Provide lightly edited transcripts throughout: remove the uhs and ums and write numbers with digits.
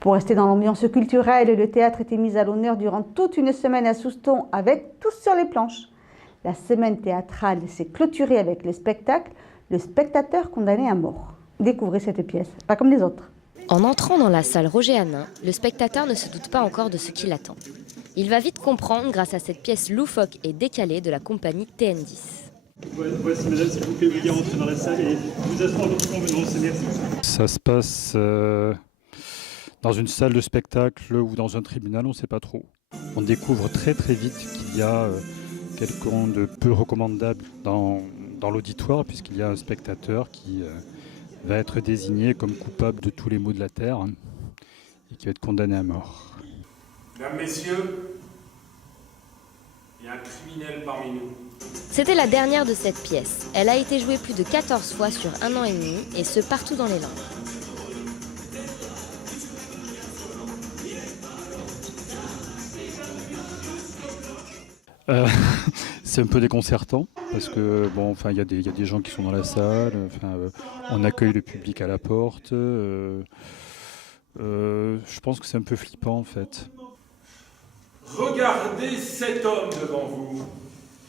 Pour rester dans l'ambiance culturelle, le théâtre était mis à l'honneur durant toute une semaine à Souston avec Tous sur les planches. La semaine théâtrale s'est clôturée avec le spectacle Le spectateur condamné à mort. Découvrez cette pièce, pas comme les autres. En entrant dans la salle Roger Hanin, le spectateur ne se doute pas encore de ce qui l'attend. Il va vite comprendre grâce à cette pièce loufoque et décalée de la compagnie TN10. Voici madame, s'il vous plaît, veuillez rentrer dans la salle et vous asseoir dans votre convenance, merci. Ça se passe dans une salle de spectacle ou dans un tribunal, on ne sait pas trop. On découvre très très vite qu'il y a quelqu'un de peu recommandable dans l'auditoire, puisqu'il y a un spectateur qui va être désigné comme coupable de tous les maux de la terre et qui va être condamné à mort. Mesdames, messieurs, il y a un criminel parmi nous. C'était la dernière de cette pièce. Elle a été jouée plus de 14 fois sur 1 an et demi, et ce partout dans les Landes. C'est un peu déconcertant parce que bon, enfin, il y a des gens qui sont dans la salle. Enfin, on accueille le public à la porte. Je pense que c'est un peu flippant en fait. Regardez cet homme devant vous.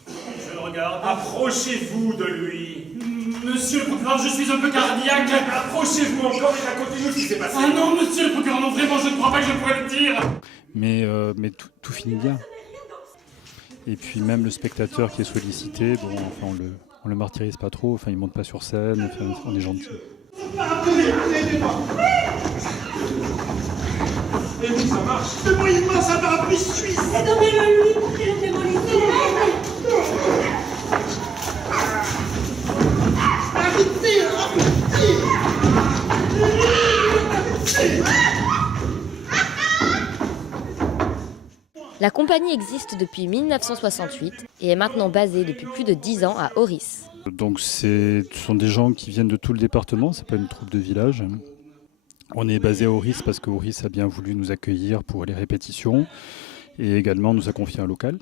Je le regarde. Approchez-vous de lui. Monsieur le procureur, je suis un peu cardiaque. Approchez-vous encore et racontez-nous ce qui s'est passé. Ah non, monsieur le procureur, non, vraiment, je ne crois pas que je pourrais le dire. Mais tout finit bien. Et puis même le spectateur qui est sollicité, bon, enfin, on le martyrise pas trop, enfin, il monte pas sur scène, enfin, on est gentil. Et oui, ça marche. Démolissez-moi ça parapluie suisse. Et donnez-le lui pour qu'il le démolisse. Arrêtez, La compagnie existe depuis 1968 et est maintenant basée depuis plus de 10 ans à Auris. Donc ce sont des gens qui viennent de tout le département, c'est pas une troupe de village. On est basé à Auris parce qu'Auris a bien voulu nous accueillir pour les répétitions et également nous a confié un local.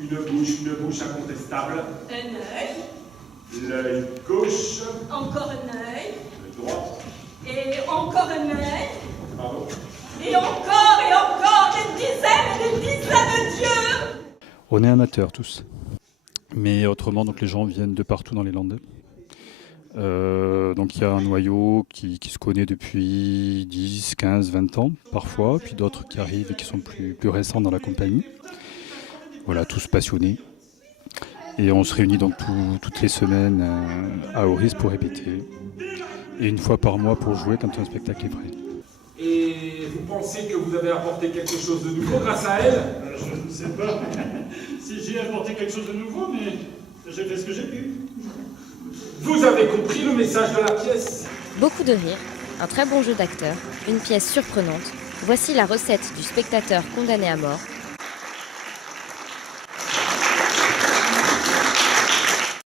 Une bouche incontestable. Un œil. L'œil gauche. Encore un œil. Le droit. Et encore un œil. Pardon. Et encore des dizaines de dieux. On est amateurs tous. Mais autrement, donc les gens viennent de partout dans les Landes. Donc il y a un noyau qui se connaît depuis 10, 15, 20 ans parfois, puis d'autres qui arrivent et qui sont plus récents dans la compagnie. Voilà, tous passionnés. Et on se réunit donc toutes les semaines à Auris pour répéter. Et une fois par mois pour jouer quand un spectacle est prêt. Et vous pensez que vous avez apporté quelque chose de nouveau grâce à elle? Je ne sais pas si j'ai apporté quelque chose de nouveau, mais j'ai fait ce que j'ai pu. Vous avez compris le message de la pièce? Beaucoup de rire, un très bon jeu d'acteur, une pièce surprenante. Voici la recette du spectateur condamné à mort,